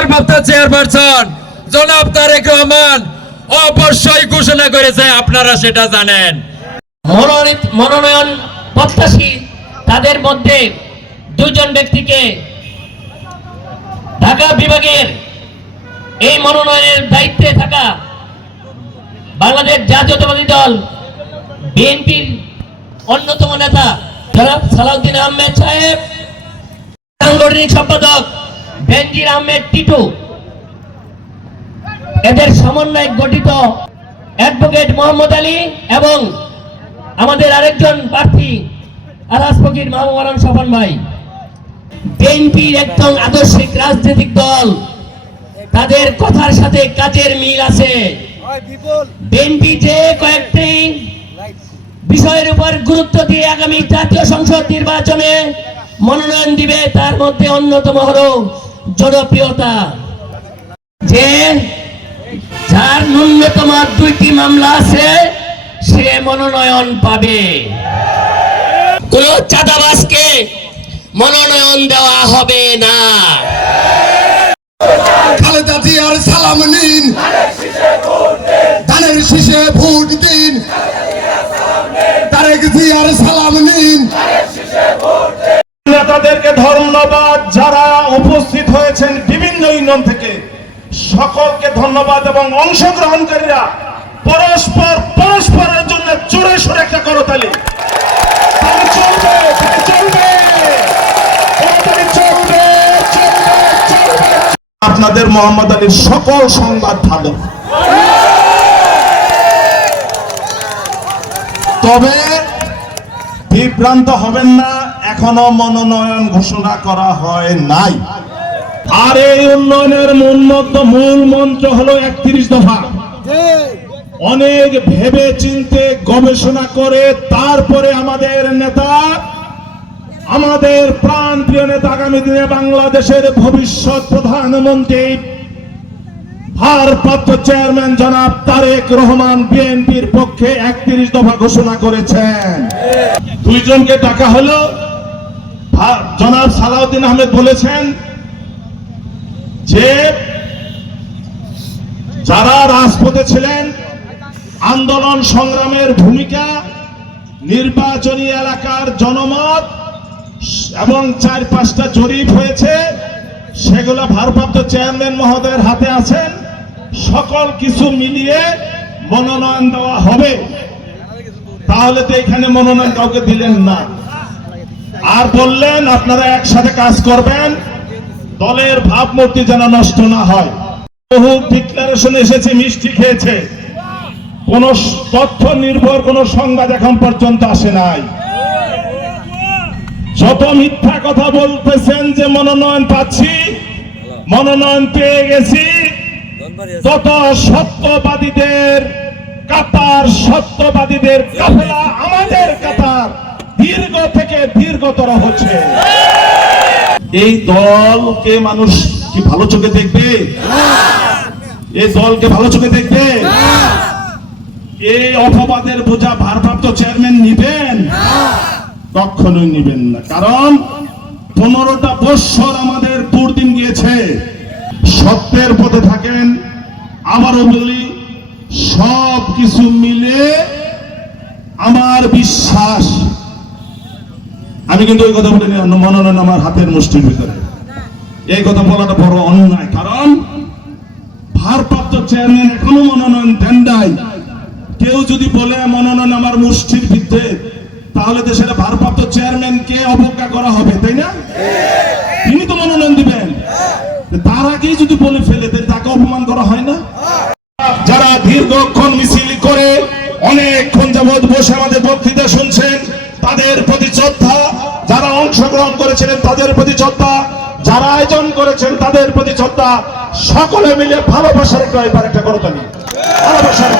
ভারপ্রাপ্ত চেয়ারপারসন জনাব তারেক রহমান অবশ্যই ঘোষণা করেছে, আপনারা সেটা জানেন। মনোনীত, মনোনয়ন প্রত্যাশী তাদের মধ্যে দুজন ব্যক্তিকে ঢাকা বিভাগের এই মনোনয়নের দায়িত্বে থাকা বাংলাদেশ জাতীয়তাবাদী দল, বিএনপির অন্যতম নেতা সালাউদ্দিন আহমেদ সাহেব, সাংগঠনিক সম্পাদক বেনজির আহমেদ টিটু। এদের সমন্বয়ে গঠিত অ্যাডভোকেট মোহাম্মদ আলী এবং আমাদের আরেকজন প্রার্থী আলাস ফকির মাহমুদ স্বপন ভাই। বিএনপির একদম আদর্শিক রাজনৈতিক দল তাদের কথার সাথে কাজের মিল আছে। বিএনপি যে কয়েকটি বিষয়ের উপর গুরুত্ব দিয়ে আগামী জাতীয় সংসদ নির্বাচনে মনোনয়ন দিবে তার মধ্যে অন্যতম হলো জনপ্রিয়তা। যে যার ন্যূনতম দুইটি মামলা আছে সে মনোনয়ন পাবে। কোন চাঁদাবাজকে মনোনয়ন দেওয়া হবে না। খালেদা জিয়ার সালাম নিন। ধানের শীষে ভোট দিন। তারেক জিয়ার সালাম নিন। নেতাদেরকে ধন্যবাদ যারা উপস্থিত হয়েছেন বিভিন্ন ইউনিয়ন থেকে। সকলকে ধন্যবাদ এবং অংশগ্রহণকারীরা পরস্পর পরস্পরের জন্য চড়ে সরে একটা চলবে চলবে। আপনাদের মোহাম্মদ আলীর সকল সংবাদ ভালো। তবে বিভ্রান্ত হবেন না, এখনও মনোনয়ন ঘোষণা করা হয় নাই। আর এই উন্নয়নের মন্ত্র মূল মন্ত্র হলো একত্রিশ দফা। অনেক ভেবে চিন্তে গবেষণা করে তারপরে আমাদের নেতা, আমাদের প্রাণ প্রিয় নেতা আগামী দিনে বাংলাদেশের ভবিষ্যৎ প্রধানমন্ত্রী, ভারপ্রাপ্ত চেয়ারম্যান জনাব তারেক রহমান বিএনপির পক্ষে একত্রিশ দফা ঘোষণা করেছেন। দুইজনকে ডাকা হলো। জনাব সালাউদ্দিন আহমেদ বলেছেন যে যারা রাজপথে ছিলেন, আন্দোলন সংগ্রামের ভূমিকা, নির্বাচনী এলাকার জনমত এবং চার পাঁচটা জরিপ হয়েছে, সেগুলো ভারপ্রাপ্ত চেয়ারম্যান মহোদয়ের হাতে আছেন। সকল কিছু মিলিয়ে মনোনয়ন দেওয়া হবে। তাহলে তো এখানে মনোনয়ন কাউকে দিলেন না। আর বললেন, আপনারা একসাথে কাজ করবেন। দলের ভাবমূর্তি যেন নষ্ট না হয়। বহু ডিক্লারেশন এসেছে, মিষ্টি খেয়েছে। কোন তথ্য নির্ভর, কোন সংবাদ এখন পর্যন্ত আসে নাই। যত মিথ্যা কথা বলতেছেন যে মনোনয়ন পাচ্ছি, মনোনয়ন পেয়ে গেছি। তত সত্যবাদীদের কাতার, সত্যবাদীদের কাফেলা আমাদের কাতার। দীর্ঘ থেকে দীর্ঘতর হচ্ছে। এই দলকে মানুষ কি ভালো চোখে দেখবে? এই দলকে ভালো চোখে দেখবে? এই অপবাদের বোঝা ভারপ্রাপ্ত চেয়ারম্যান নিবেন? কখনোই নিবেন না। কারণ পনেরোটা বৎসর আমাদের দুর্দিন গিয়েছে। সত্যের পথে থাকেন। আবারও বলি সব কিছু মিলে আমার বিশ্বাস আমি কিন্তু ওই কথা বলিনি মনোনয়ন আমার হাতের মুষ্টির ভিতরে। এই কথা বলাটা বড় অন্যায়, কারণ ভারপ্রাপ্ত চেয়ারম্যান এখনও মনোনয়ন দেন নাই। কেউ যদি বলে মনোনয়ন আমার মুষ্টির ভিতরে তাহলে তো সেটা ভারপ্রাপ্ত চেয়ারম্যানকে অবজ্ঞা করা হবে, তাই না? তিনি তো মনোনয়ন দিবেন। তার আগেই যদি বলে ফেলে, তাহলে তাকে অপমান করা হয় না? যারা দীর্ঘক্ষণ মিছিল করে, অনেকক্ষণ যাবৎ বসে আমাদের বক্তৃতা শুনছেন তাদের প্রতি শ্রদ্ধা, যারা অংশগ্রহণ করেছিলেন তাদের প্রতি শ্রদ্ধা, যারা আয়োজন করেছেন তাদের প্রতি শ্রদ্ধা, সকলে মিলে ভালোবাসার একটা একটা করতালি ভালোবাসার